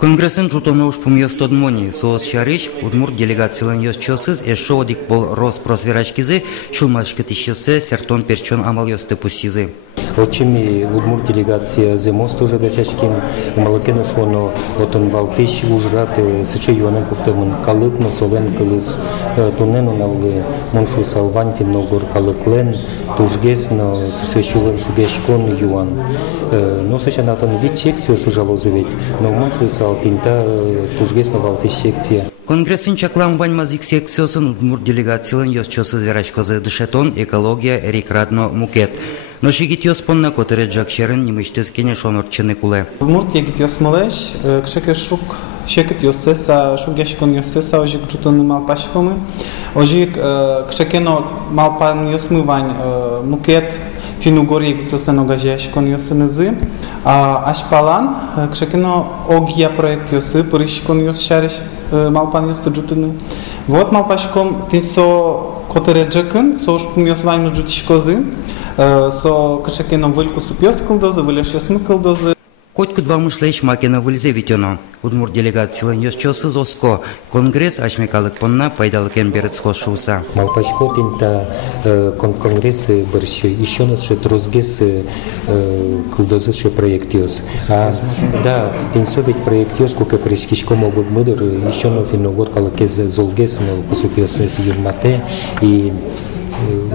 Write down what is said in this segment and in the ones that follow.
Конгрессын жутоновуш пумьёс тодмони соос шарыч удмурт делегациялан ёсчосыз эшоодик бол Роспросвирачкизы шулмашкы тишёсы сертон перчон амал ёсты пуссизы. Очими удмурт делегация зимос тоже досяшкин малакену шоно отон валтеш ужрат сыче юанен куптамын калык но солен кылыз тунену навлы моншу салвань финногор калыклен тужгес но сыче шулем шугешкон юан. Но сыче натон вид секцию сужалозы но моншу сал тинта тужгес но валтеш секция. Конгрессын чаклам ваньмазик секциясын удмурт делегациялан ёсчосыз верачкозы дышетон экология рекрадно мукет. Но шигит ёспонна которая джакшерен немыштыз кене шонорчыны куле. Удмурт егит ёсмалеш, кшеке шук шекет ёсеса, шук яшкон ёсеса, ожик жутон малпашкомы, ожик кшекено малпан ёсмывань мукет финугор егит ёсено гажяшкон ёсенызы, ашпалан кшекено огия проект ёсы, пырышкон ёсшариш малпан ёсты жутыны. Вот малпашком тинсо которая джакын, со шпум ёсвань мжутишкозы, со кашекено выльку супёс кылдозы, вылеш ёсмы кылдозы. Котку два мышлейш макена выльзе витёно. Удмурт делегациялан ёсчосыз оско. Конгресс ашмекалык понна пайдалыкен берет схошуса. Малпашко тинта конгрессы барщи еще нас же трозгес кылдозы ше проектиос. Да, тинсовить проектиос куке прескишко могут мыдыр еще но финогор калыкез золгес но посупёс с юмате и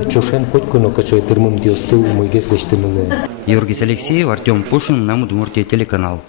чошен котку но качай термум диосу мойгес лештемулы. Георгий Алексеев, Артем Пушин, нам Удмуртия телеканал.